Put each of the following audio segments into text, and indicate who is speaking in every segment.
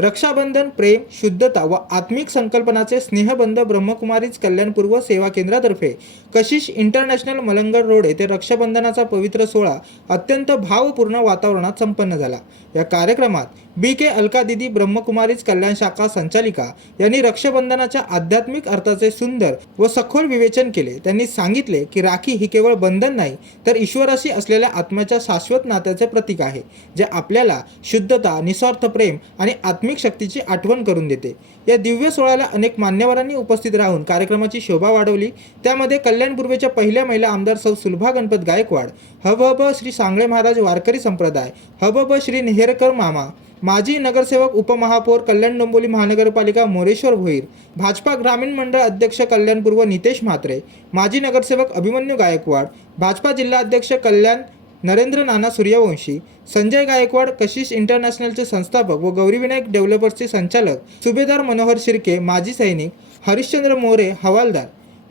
Speaker 1: रक्षाबंधन प्रेम शुद्धता व आत्मिक संकल्पनाचे स्नेहबंध ब्रह्मकुमारीज कल्याणपूर्व सेवा केंद्रातर्फे कशिश इंटरनॅशनल मलंगड रोड येथे रक्षाबंधनाचा पवित्र सोहळा अत्यंत भावपूर्ण वातावरणात संपन्न झाला. या कार्यक्रमात बी के अलका दिदी ब्रह्मकुमारीज कल्याण शाखा संचालिका यांनी रक्षाबंधनाच्या आध्यात्मिक अर्थाचे सुंदर व सखोल विवेचन केले. त्यांनी सांगितले की राखी ही केवळ बंधन नाही तर ईश्वराशी असलेल्या आत्म्याच्या शाश्वत नात्याचे प्रतीक आहे जे आपल्याला शुद्धता निस्वार्थ प्रेम आणि आत्मिक शक्तीची आठवण करून देते. या दिव्य सोहळ्याला अनेक मान्यवरांनी उपस्थित राहून कार्यक्रमाची शोभा वाढवली. त्यामध्ये कल्याण पूर्वेच्या पहिल्या महिला आमदार सौ सुलभा गणपत गायकवाड हबहब श्री सांगळे महाराज वारकरी संप्रदाय हबहब श्री नेहरकर मामा माजी नगरसेवक उपमहापौर कल्याण डोंबोली महानगरपालिका मोरेश्वर भोईर भाजपा ग्रामीण मंडळ अध्यक्ष कल्याण पूर्व नितेश म्हात्रे माजी नगरसेवक अभिमन्यू गायकवाड भाजपा जिल्हा अध्यक्ष कल्याण नरेंद्र नाना सूर्यवंशी संजय गायकवाड कशिश इंटरनॅशनलचे संस्थापक व गौरीविनायक डेव्हलपर्सचे संचालक सुभेदार मनोहर शिर्के माजी सैनिक हरिश्चंद्र मोरे हवालदार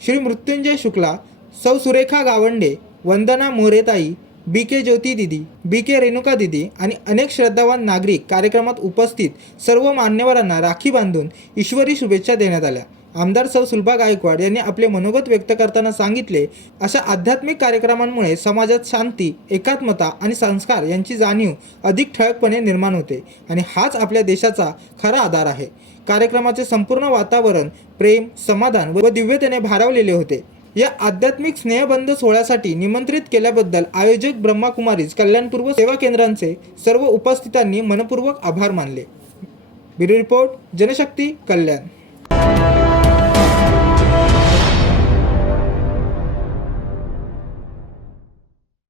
Speaker 1: श्री मृत्युंजय शुक्ला सौ सुरेखा गावंडे वंदना मोरेताई बी के ज्योती दिदी बी के रेणुका दिदी आणि अनेक श्रद्धावान नागरिक कार्यक्रमात उपस्थित सर्व मान्यवरांना राखी बांधून ईश्वरी शुभेच्छा देण्यात आल्या. आमदार सौ सुलभा गायकवाड यांनी आपले मनोगत व्यक्त करताना सांगितले अशा आध्यात्मिक कार्यक्रमांमुळे समाजात शांती एकात्मता आणि संस्कार यांची जाणीव अधिक ठळकपणे निर्माण होते आणि हाच आपल्या देशाचा खरा आधार आहे. कार्यक्रमाचे संपूर्ण वातावरण प्रेम समाधान व दिव्यतेने भारावलेले होते. या आध्यात्मिक स्नेहबंध सोहळ्यासाठी निमंत्रित केल्याबद्दल आयोजक ब्रह्माकुमारीज कल्याणपूर्व सेवा केंद्रांचे सर्व उपस्थितांनी मनपूर्वक आभार मानले. Bureau report Janshakti Kalyan.